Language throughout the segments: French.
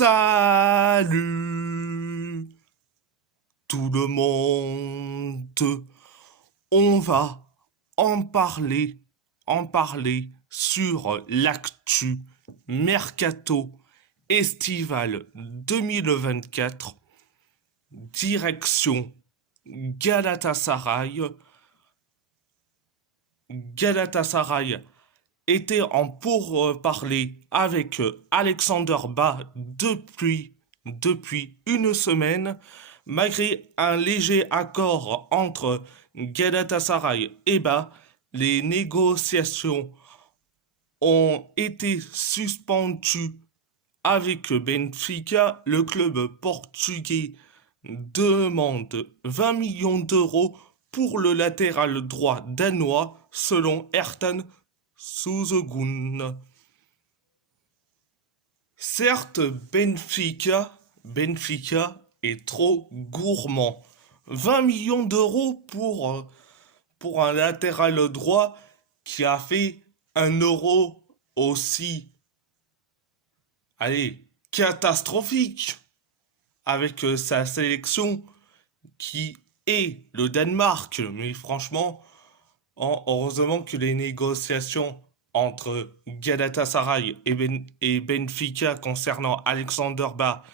Salut tout le monde. On va en parler sur l'actu Mercato estival 2024, direction Galatasaray. Galatasaray était en pourparlers avec Alexander Ba depuis une semaine, malgré un léger accord entre Galatasaray et Ba. Les négociations ont été suspendues avec Benfica. Le club portugais demande 20 millions d'euros pour le latéral droit danois, selon Ertan Suzogun. Certes, Benfica est trop gourmand. 20 millions d'euros pour un latéral droit qui a fait un euro aussi, allez, catastrophique avec sa sélection qui est le Danemark. Mais franchement, heureusement que les négociations entre Galatasaray et Benfica concernant Alexander Ba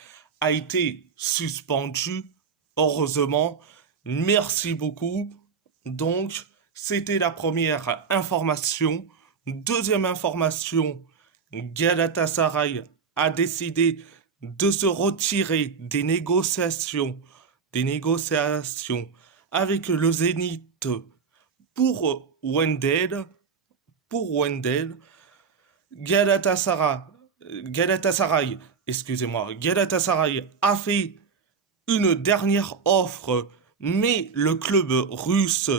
a été suspendues. Heureusement, merci beaucoup. Donc, c'était la première information. Deuxième information, Galatasaray a décidé de se retirer des négociations avec le Zénith pour Wendell. Galatasaray, Galatasaray a fait une dernière offre, mais le club russe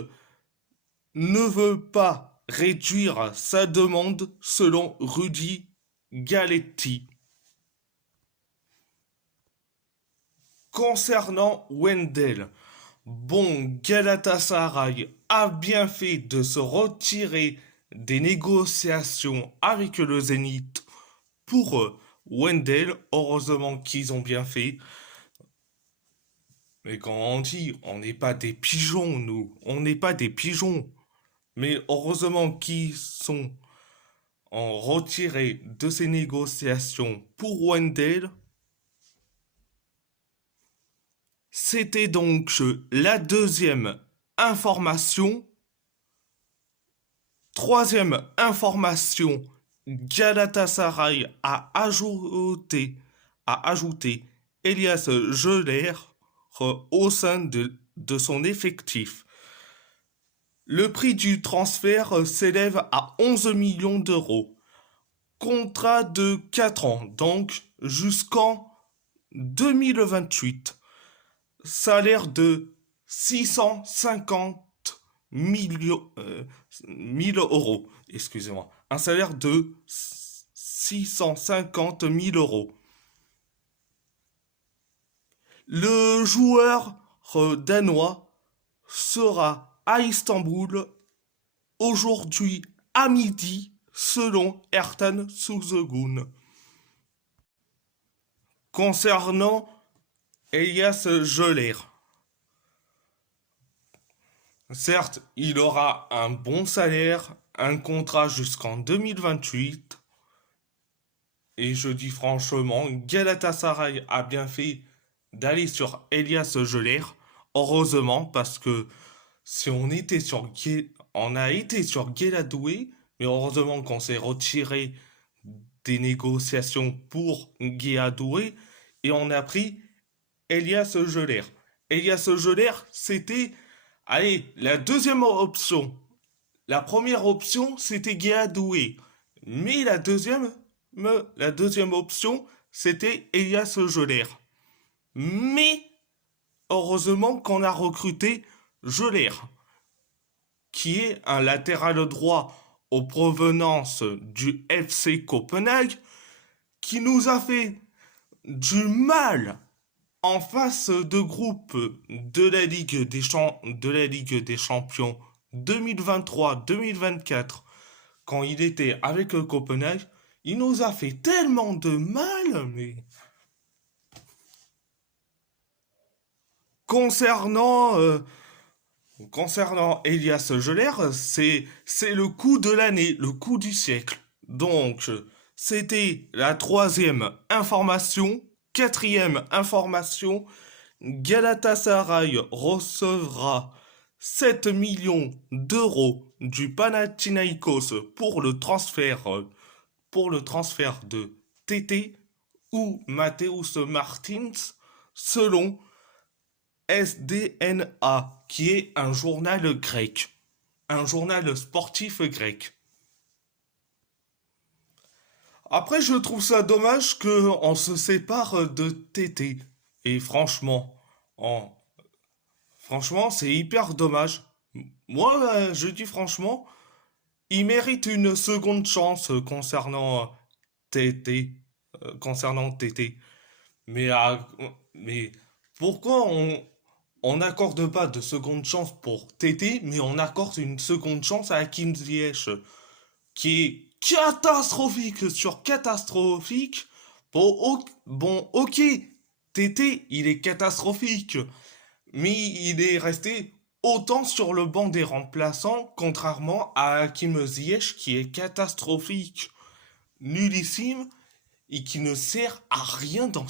ne veut pas réduire sa demande, selon Rudy Galetti. Concernant Wendell, bon, Galatasaray a bien fait de se retirer des négociations avec le Zénith pour Wendell. Heureusement qu'ils ont bien fait. Mais quand on dit, on n'est pas des pigeons, nous. On n'est pas des pigeons. Mais heureusement qu'ils sont en retiré de ces négociations pour Wendell. C'était donc la deuxième information. Troisième information, Galatasaray a ajouté Elias Geller au sein de son effectif. Le prix du transfert s'élève à 11 millions d'euros. Contrat de 4 ans, donc jusqu'en 2028. Salaire de 650 millions, 1000 euros. Excusez-moi. Un salaire de 650 000 euros. Le joueur danois sera à Istanbul aujourd'hui à midi, selon Ertan Suzogun. Concernant Elias Geller, certes, il aura un bon salaire, un contrat jusqu'en 2028. Et je dis franchement, Galatasaray a bien fait d'aller sur Elias Geller. Heureusement, parce que si on était sur on a été sur Guéladoué, mais heureusement qu'on s'est retiré des négociations pour Guéladoué et on a pris Elias Geller. Elias Geller, c'était, allez, la deuxième option. La première option, c'était Guéadoué. Mais la deuxième option, c'était Elias Geller. Mais, heureusement qu'on a recruté Geller, qui est un latéral droit aux provenances du FC Copenhague, qui nous a fait du mal en face de groupe de la Ligue des Champions 2023-2024, quand il était avec Copenhague. Il nous a fait tellement de mal, mais Concernant, concernant Elias Geller, c'est le coup de l'année, le coup du siècle. Donc, c'était la troisième information. Quatrième information, Galatasaray recevra 7 millions d'euros du Panathinaikos pour le transfert de TT ou Mateusz Martins selon SDNA, qui est un journal grec, un journal sportif grec. Après, je trouve ça dommage qu'on se sépare de TT. Et en- franchement, c'est hyper dommage. Moi, je dis franchement, il mérite une seconde chance TT, concernant TT. Mais, mais pourquoi on n'accorde pas de seconde chance pour TT, mais on accorde une seconde chance à Hakim Ziyech, qui est catastrophique sur catastrophique. Bon, ok, TT, il est catastrophique, mais il est resté autant sur le banc des remplaçants, contrairement à Hakim Ziyech, qui est catastrophique, nullissime, et qui ne sert à rien dans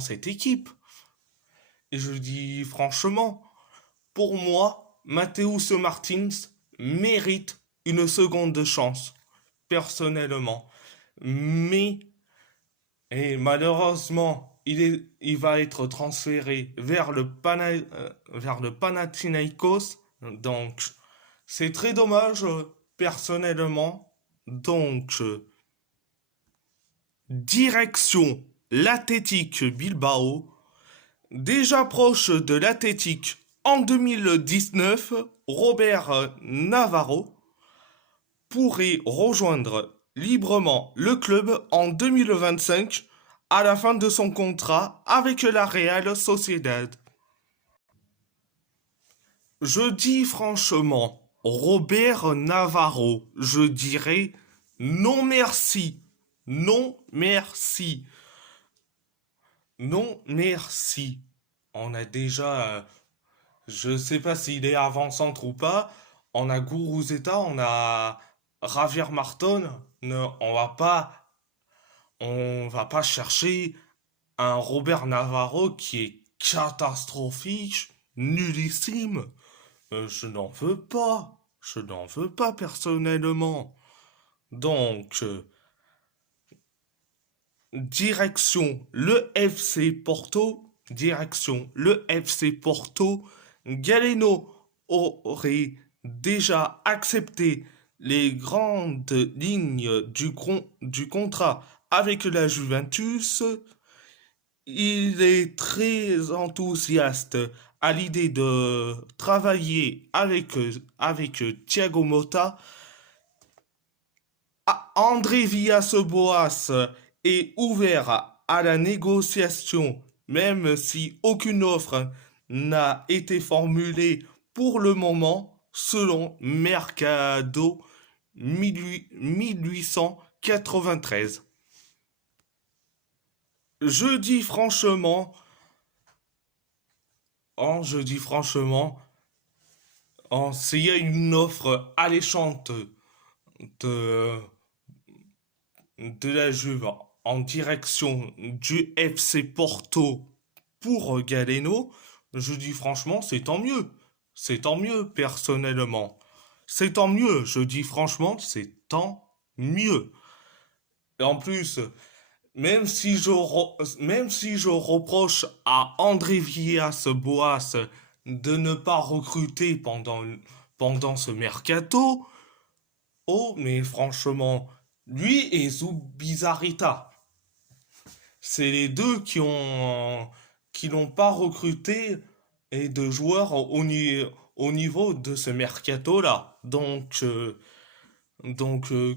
cette équipe. Et je dis franchement, pour moi, Mateusz Martins mérite une seconde chance, personnellement. Mais, et malheureusement, il va être transféré vers le Panathinaikos. Donc, c'est très dommage, personnellement. Donc, direction l'Athletic Bilbao. Déjà proche de l'Athletic en 2019, Robert Navarro pourrait rejoindre librement le club en 2025 à la fin de son contrat avec la Real Sociedad. Je dis franchement, Robert Navarro, je dirais non merci, non merci, non merci. On a déjà, je sais pas s'il est avant-centre ou pas, on a Guruzeta, on a Javier Marton, on va pas chercher un Robert Navarro qui est catastrophique, nullissime. Je n'en veux pas. Je n'en veux pas personnellement. Donc, direction le FC Porto, Galeno aurait déjà accepté les grandes lignes du contrat avec la Juventus. Il est très enthousiaste à l'idée de travailler avec Thiago Motta. André Villas-Boas est ouvert à la négociation, même si aucune offre n'a été formulée pour le moment, selon Mercado 1893. Je dis franchement, je dis franchement, s'il y a une offre alléchante de, de la Juve en direction du FC Porto pour Galeno, je dis franchement, c'est tant mieux. C'est tant mieux, personnellement. C'est tant mieux, je dis franchement, c'est tant mieux. Et en plus, même si je reproche à André Villas-Boas de ne pas recruter pendant ce mercato, oh, mais franchement, lui et Zubizarreta, c'est les deux qui n'ont pas recruté et de joueurs au niveau de ce mercato-là.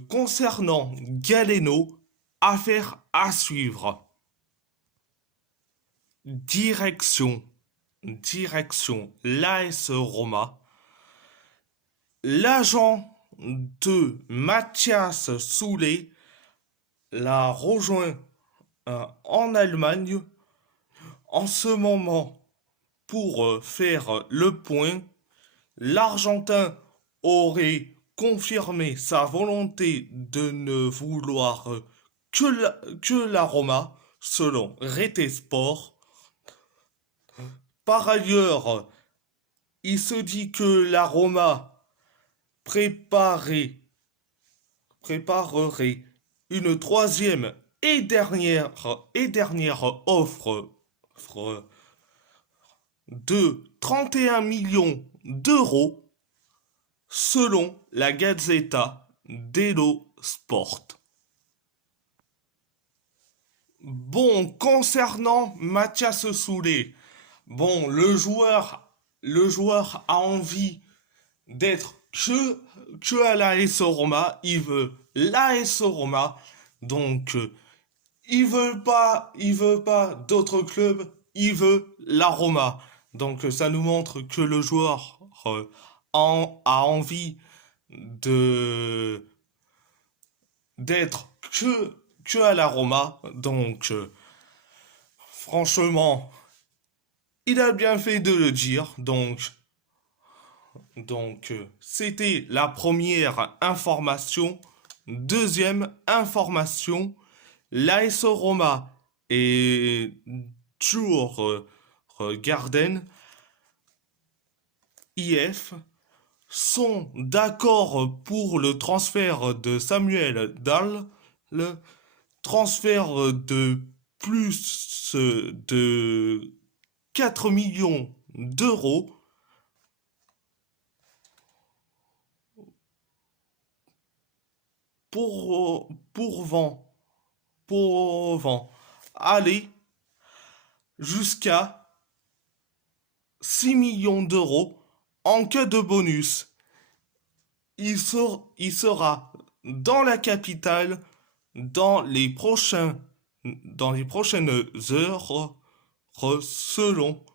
Concernant Galeno, affaire à suivre. Direction, direction l'AS Roma. L'agent de Mathias Soulé l'a rejoint en Allemagne. En ce moment, pour faire le point, l'Argentin aurait confirmé sa volonté de ne vouloir que la Roma, selon Rete Sport. Par ailleurs, il se dit que la Roma préparerait, préparerait une troisième et dernière offre de 31 millions d'euros selon la Gazzetta dello Sport. Bon, concernant Mathias Soulé, bon, le joueur a envie d'être que à l'AS Roma, il veut l'AS Roma, donc il veut pas d'autres clubs, il veut la Roma. Donc ça nous montre que le joueur a envie de d'être que à la Roma. Donc franchement, il a bien fait de le dire. Donc, c'était la première information. Deuxième information, l'AS Roma et Djur Garden IF sont d'accord pour le transfert de Samuel Dahl, le transfert de plus de 4 millions d'euros pour vent aller jusqu'à 6 millions d'euros en cas de bonus. Il sera dans la capitale dans les prochaines heures, selon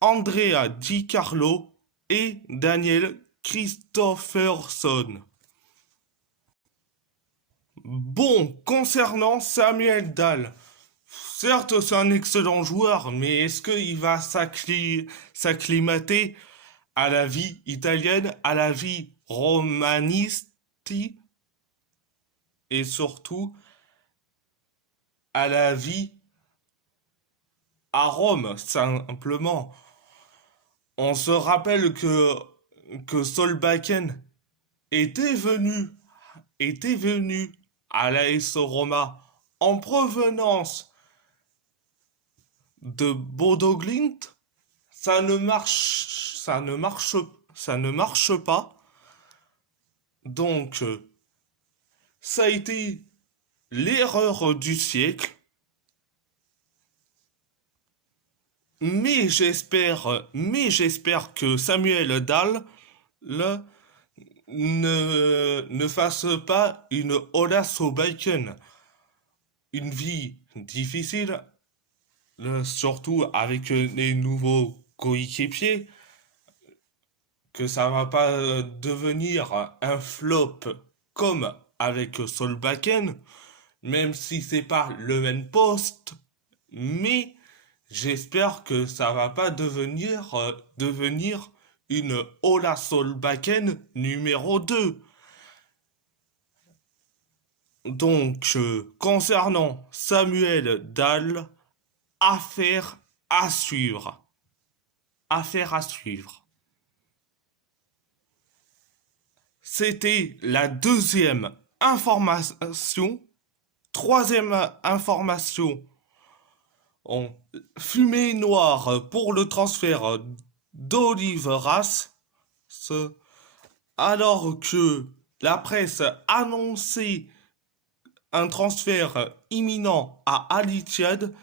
Andrea Di Carlo et Daniel Christopherson. Bon, concernant Samuel Dahl, certes c'est un excellent joueur, mais est-ce qu'il va s'acclimater à la vie italienne, à la vie romaniste et surtout à la vie à Rome, simplement. On se rappelle que Solbakken était venu, était venu à l'AS Roma en provenance de Bodo Glimt. Ça ne marche pas. Donc, ça a été l'erreur du siècle. Mais j'espère que Samuel Dahl ne fasse pas une Ola Solbakken. Une vie difficile, surtout avec les nouveaux coéquipiers, que ça va pas devenir un flop comme avec Solbakken, même si c'est pas le même poste, mais j'espère que ça va pas devenir une Ola Solbakken numéro 2. Donc, concernant Samuel Dahl, affaire à suivre. Affaire à suivre. C'était la deuxième information. Troisième information. En fumée noire pour le transfert d'Olive Ras. Alors que la presse annonçait un transfert imminent à Al Ittihad,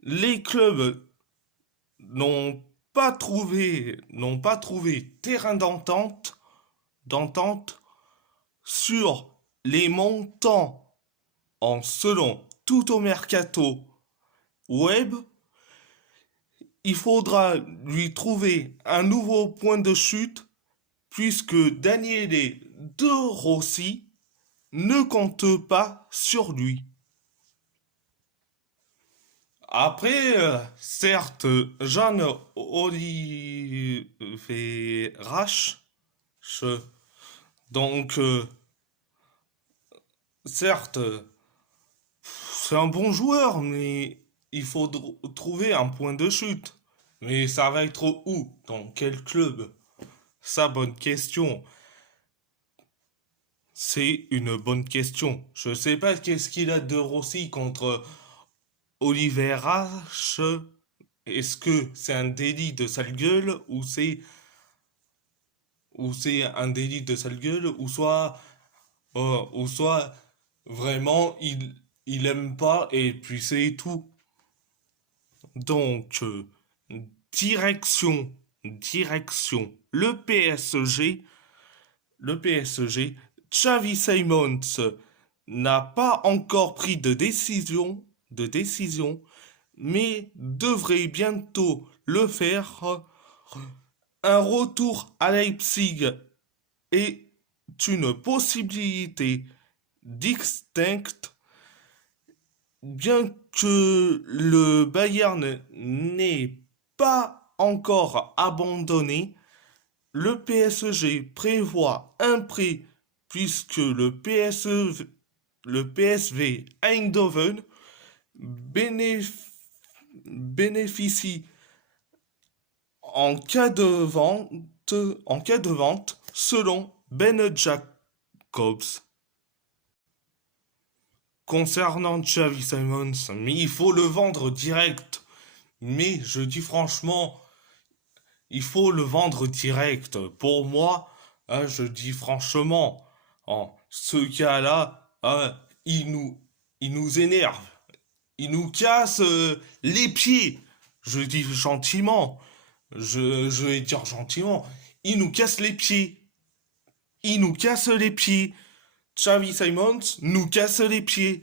les clubs n'ont pas trouvé terrain d'entente sur les montants en selon tout au mercato web. Il faudra lui trouver un nouveau point de chute puisque Daniele De Rossi ne compte pas sur lui. Après, certes, Jeanne Olivier Rache, donc, certes, c'est un bon joueur, mais il faut trouver un point de chute. Mais ça va être où? Dans quel club? Ça, bonne question. C'est une bonne question. Je sais pas qu'est-ce qu'il a de Rossi contre Oliver H. Est-ce que c'est un délit de sale gueule ou c'est un délit de sale gueule ou soit vraiment il aime pas et puis c'est tout. Donc direction le PSG, Xavi Simons n'a pas encore pris de décision, mais devrait bientôt le faire. Un retour à Leipzig est une possibilité distincte, bien que le Bayern n'ait pas encore abandonné. Le PSG prévoit un prêt puisque le PSV Eindhoven bénéficie en cas de vente selon Ben Jacobs. Concernant Xavi Simons, mais il faut le vendre direct. Mais je dis franchement, il faut le vendre direct. Pour moi, hein, je dis franchement, ce gars-là, hein, il nous énerve. Il nous casse les pieds. Je dis gentiment. Je vais dire gentiment. Il nous casse les pieds. Il nous casse les pieds. Xavi Simons nous casse les pieds.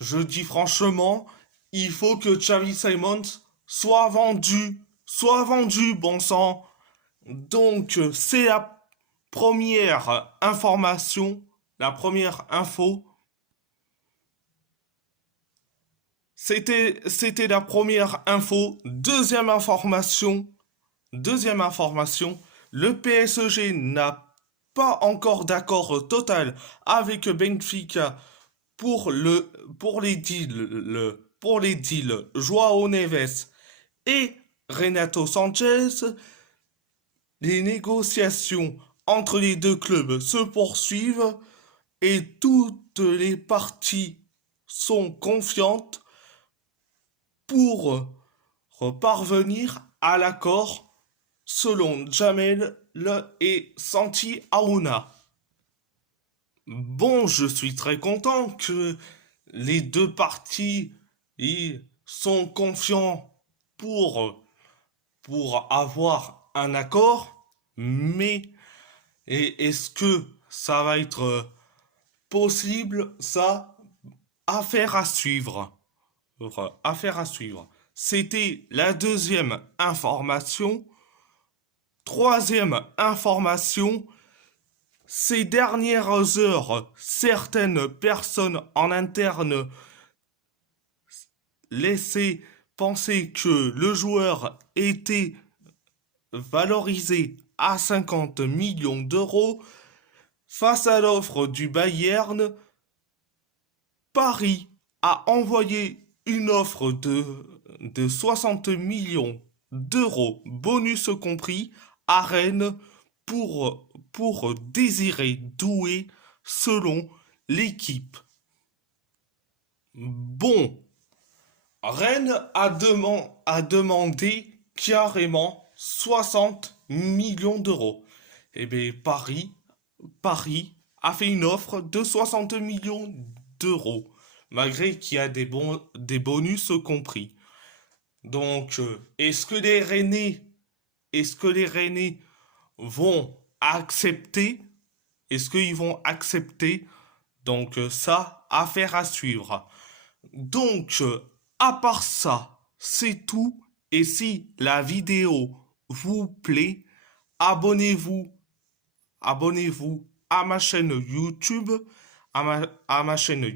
Je dis franchement, il faut que Xavi Simons soit vendu. Soit vendu, bon sang. Donc, c'est la première information, la première info. C'était la première info. Deuxième information, le PSG n'a pas encore d'accord total avec Benfica pour les deals Joao Neves et Renato Sanchez. Les négociations entre les deux clubs se poursuivent et toutes les parties sont confiantes pour parvenir à l'accord selon Jamel et Santi Aouna. Bon, je suis très content que les deux parties sont confiants pour avoir un accord, mais est-ce que ça va être possible? Ça, affaire à suivre. Affaire à suivre. C'était la deuxième information. Troisième information, ces dernières heures, certaines personnes en interne laissaient penser que le joueur était valorisé à 50 millions d'euros. Face à l'offre du Bayern, Paris a envoyé une offre de 60 millions d'euros, bonus compris, à Rennes pour Désiré Doué, selon l'équipe. Bon, Rennes a demandé carrément 60 millions d'euros. Eh bien, Paris a fait une offre de 60 millions d'euros, malgré qu'il y a des bonus compris. Donc, est-ce que les Rennais vont accepter? Est-ce qu'ils vont accepter? Donc, ça, affaire à suivre. Donc, à part ça, c'est tout. Et si la vidéo vous plaît, abonnez-vous abonnez-vous à ma chaîne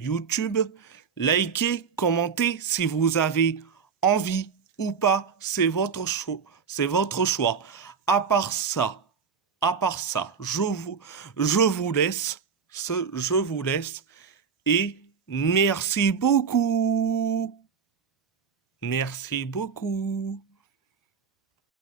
YouTube, likez, commentez si vous avez envie ou pas, c'est votre choix. C'est votre choix. À part ça, à part ça, je vous laisse. Je vous laisse. Et merci beaucoup. Merci beaucoup.